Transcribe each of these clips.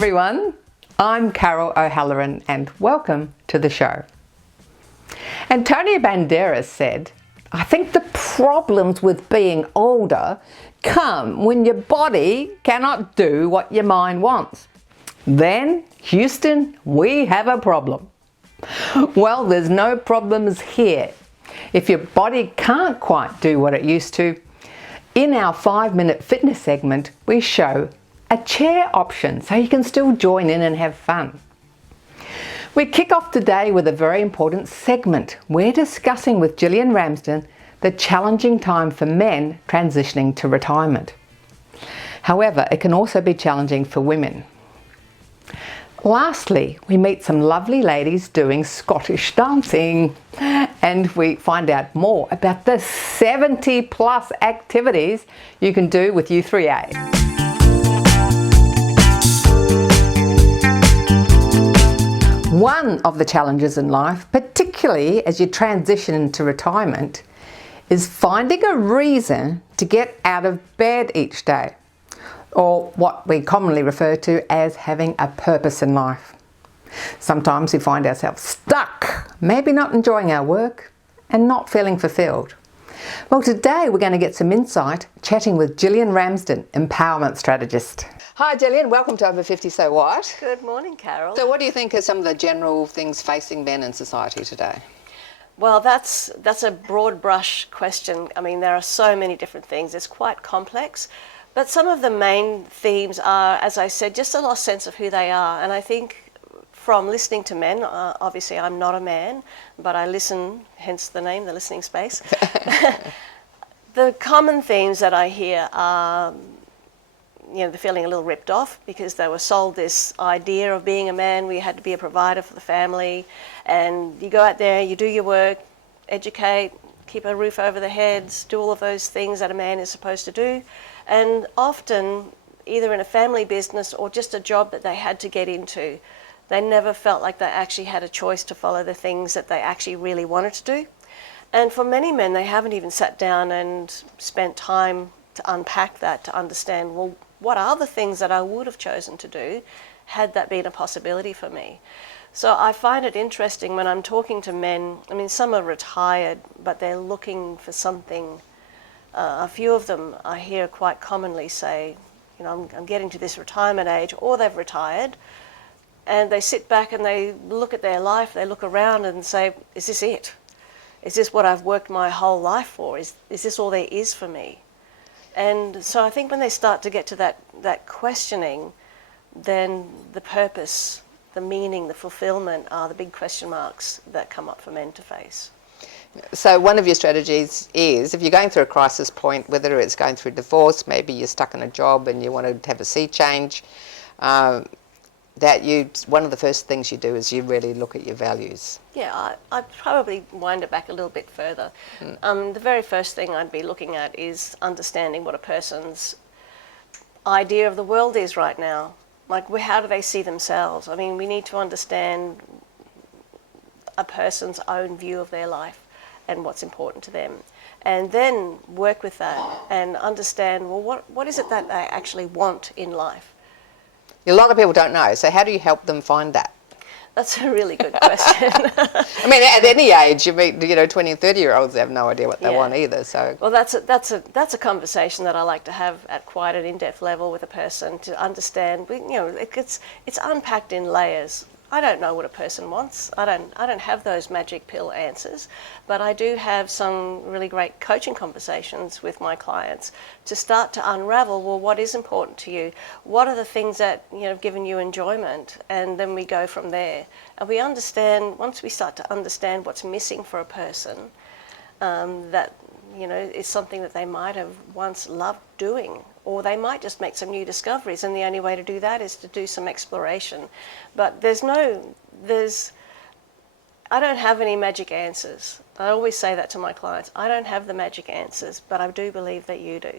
everyone, I'm Carol O'Halloran and welcome to the show. Antonio Banderas said, "I think the problems with being older come when your body cannot do what your mind wants. Then, Houston, we have a problem." Well, there's no problems here. If your body can't quite do what it used to, in our 5-minute fitness segment, we show a chair option so you can still join in and have fun. We kick off today with a very important segment. We're discussing with Jillian Ramsden the challenging time for men transitioning to retirement. However, it can also be challenging for women. Lastly, we meet some lovely ladies doing Scottish dancing, and we find out more about the 70+ activities you can do with U3A. One of the challenges in life, particularly as you transition into retirement, is finding a reason to get out of bed each day, or what we commonly refer to as having a purpose in life. Sometimes we find ourselves stuck, maybe not enjoying our work and not feeling fulfilled. Well, today we're going to get some insight chatting with Jillian Ramsden, empowerment strategist. Hi Jillian, welcome to Over 50 So What. Good morning, Carol. So what do you think are some of the general things facing men in society today? Well, that's a broad brush question. I mean, there are so many different things. It's quite complex. But some of the main themes are, as I said, just a lost sense of who they are. And I think from listening to men, obviously I'm not a man, but I listen, hence the name, the listening space. The common themes that I hear are, they're feeling a little ripped off because they were sold this idea of being a man where you had to be a provider for the family, and you go out there, you do your work, educate, keep a roof over their heads, do all of those things that a man is supposed to do, and often either in a family business or just a job that they had to get into, they never felt like they actually had a choice to follow the things that they actually really wanted to do. And for many men, they haven't even sat down and spent time to unpack that, to understand, well, what are the things that I would have chosen to do had that been a possibility for me? So I find it interesting when I'm talking to men. I mean, some are retired, but they're looking for something. A few of them I hear quite commonly say, I'm getting to this retirement age, or they've retired, and they sit back and they look at their life, they look around and say, is this it? Is this what I've worked my whole life for? Is this all there is for me? And so I think when they start to get to that questioning, then the purpose, the meaning, the fulfillment are the big question marks that come up for men to face. So one of your strategies is, if you're going through a crisis point, whether it's going through divorce, maybe you're stuck in a job and you want to have a sea change, one of the first things you do is you really look at your values. Yeah, I'd probably wind it back a little bit further. The very first thing I'd be looking at is understanding what a person's idea of the world is right now. Like, how do they see themselves? I mean, we need to understand a person's own view of their life and what's important to them. And then work with that and understand, well, what is it that they actually want in life? A lot of people don't know, so how do you help them find that? That's a really good question. I mean, at any age, you meet 20 and 30-year-olds have no idea what they want either. So well, that's a conversation that I like to have at quite an in-depth level with a person to understand. It's unpacked in layers. I don't know what a person wants. I don't have those magic pill answers, but I do have some really great coaching conversations with my clients to start to unravel, well, what is important to you? What are the things that have given you enjoyment? And then we go from there. And we understand, once we start to understand what's missing for a person, that it's something that they might have once loved doing, or they might just make some new discoveries, and the only way to do that is to do some exploration. But I don't have any magic answers. I always say that to my clients. I don't have the magic answers, but I do believe that you do.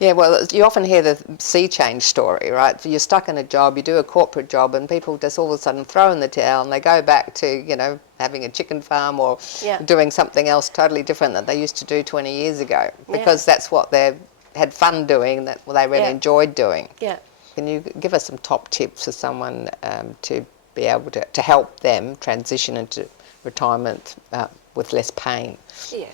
Yeah, well, you often hear the sea change story, right? You're stuck in a job, you do a corporate job, and people just all of a sudden throw in the towel and they go back to, having a chicken farm or doing something else totally different that they used to do 20 years ago, because that's what they had fun doing, that they really enjoyed doing. Yeah. Can you give us some top tips for someone to be able to help them transition into retirement with less pain? Yeah,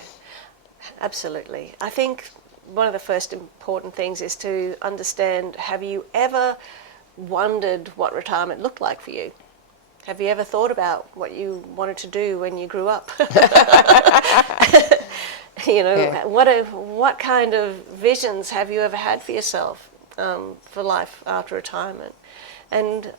absolutely. I think one of the first important things is to understand, have you ever wondered what retirement looked like for you? Have you ever thought about what you wanted to do when you grew up? What kind of visions have you ever had for yourself for life after retirement? And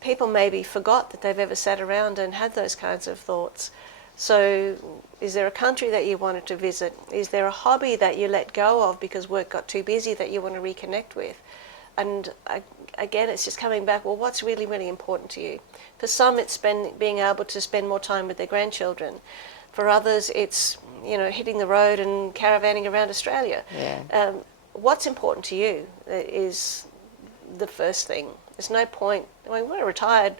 people maybe forgot that they've ever sat around and had those kinds of thoughts. So is there a country that you wanted to visit? Is there a hobby that you let go of because work got too busy that you want to reconnect with? And again, it's just coming back, well, what's really, really important to you? For some, it's being able to spend more time with their grandchildren. For others, it's, hitting the road and caravanning around Australia. Yeah. What's important to you is the first thing. There's no point, we're retired.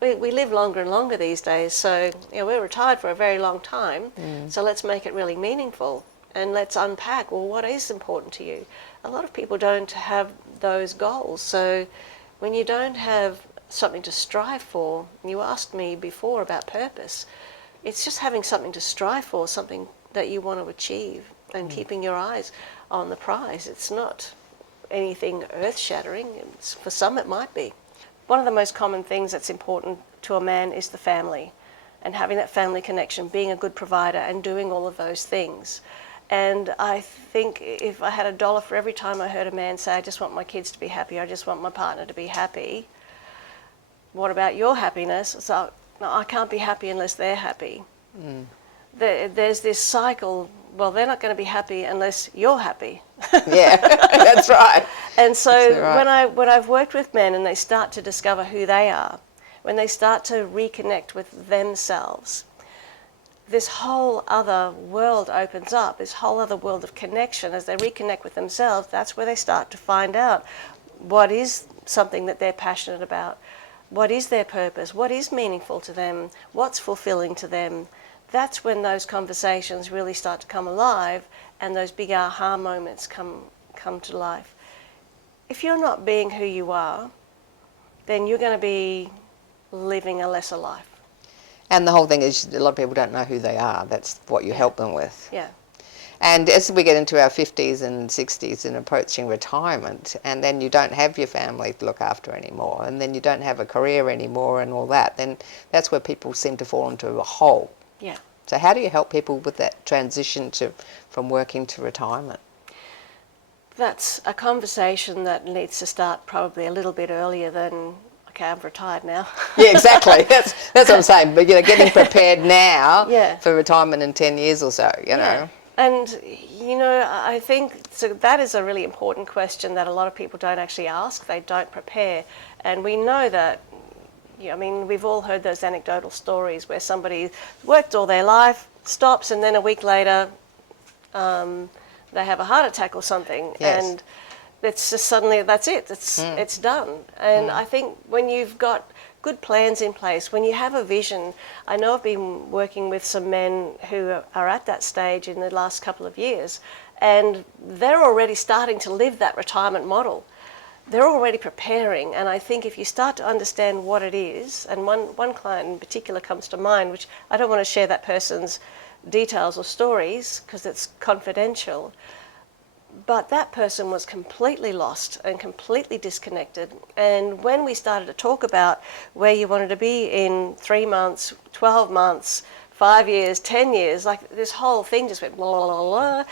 We live longer and longer these days, so we're retired for a very long time, so let's make it really meaningful and let's unpack, well, what is important to you? A lot of people don't have those goals, so when you don't have something to strive for, you asked me before about purpose, it's just having something to strive for, something that you want to achieve and keeping your eyes on the prize. It's not anything earth-shattering. For some it might be. One of the most common things that's important to a man is the family, and having that family connection, being a good provider and doing all of those things. And I think if I had $1 for every time I heard a man say, I just want my kids to be happy, I just want my partner to be happy, what about your happiness? So, no, I can't be happy unless they're happy. There's this cycle, well, they're not going to be happy unless you're happy. Yeah, that's right. And so right. when I've worked with men and they start to discover who they are, when they start to reconnect with themselves, this whole other world opens up, this whole other world of connection. As they reconnect with themselves, that's where they start to find out what is something that they're passionate about, what is their purpose, what is meaningful to them, what's fulfilling to them. That's when those conversations really start to come alive and those big aha moments come to life. If you're not being who you are, then you're going to be living a lesser life. And the whole thing is, a lot of people don't know who they are. That's what you help them with. Yeah. And as we get into our 50s and 60s and approaching retirement, and then you don't have your family to look after anymore, and then you don't have a career anymore and all that, then that's where people seem to fall into a hole. Yeah. So how do you help people with that transition from working to retirement? That's a conversation that needs to start probably a little bit earlier than, okay, I'm retired now. Yeah, exactly. That's what I'm saying. But getting prepared now Yeah. for retirement in 10 years or so. Yeah. And I think so that is a really important question that a lot of people don't actually ask. They don't prepare, and we know that. We've all heard those anecdotal stories where somebody worked all their life, stops, and then a week later they have a heart attack or something. Yes. And it's just suddenly, that's it. It's done. And I think when you've got good plans in place, when you have a vision, I know I've been working with some men who are at that stage in the last couple of years, and they're already starting to live that retirement model. They're already preparing, and I think if you start to understand what it is, and one client in particular comes to mind, which I don't want to share that person's details or stories because it's confidential, but that person was completely lost and completely disconnected. And when we started to talk about where you wanted to be in 3 months, 12 months, 5 years, 10 years, like this whole thing just went blah, blah, blah,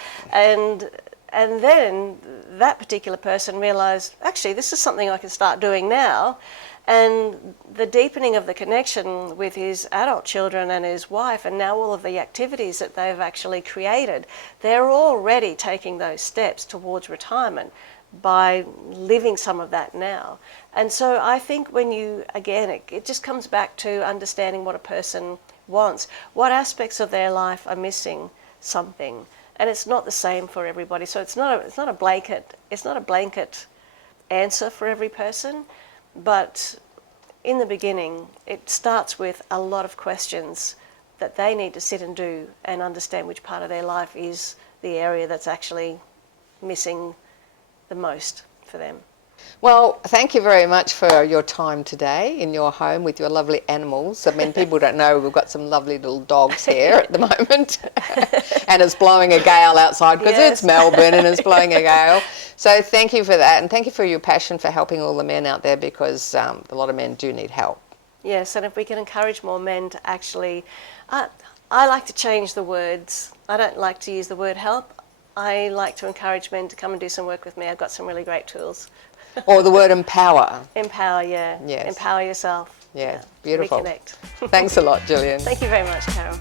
and then that particular person realised, actually, this is something I can start doing now. And the deepening of the connection with his adult children and his wife, and now all of the activities that they've actually created, they're already taking those steps towards retirement by living some of that now. And so I think when you, again, it just comes back to understanding what a person wants, what aspects of their life are missing something. And it's not the same for everybody. So it's not a blanket answer for every person, but in the beginning, it starts with a lot of questions that they need to sit and do and understand which part of their life is the area that's actually missing the most for them. Well, thank you very much for your time today in your home with your lovely animals. I mean, people don't know we've got some lovely little dogs here at the moment. And it's blowing a gale outside because Yes. it's Melbourne and it's blowing a gale. So thank you for that, and thank you for your passion for helping all the men out there, because a lot of men do need help. Yes, and if we can encourage more men to actually, I like to change the words. I don't like to use the word help. I like to encourage men to come and do some work with me. I've got some really great tools. Or the word empower. Empower, yeah. Yes. Empower yourself. Yeah, beautiful. Reconnect. Thanks a lot, Jillian. Thank you very much, Carol.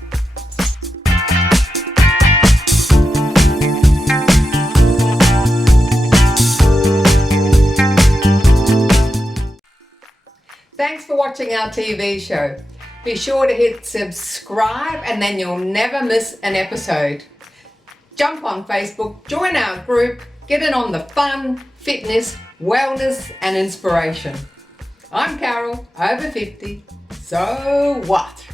Thanks for watching our TV show. Be sure to hit subscribe and then you'll never miss an episode. Jump on Facebook, join our group, get in on the fun, fitness, wellness and inspiration. I'm Carol, over 50. So what?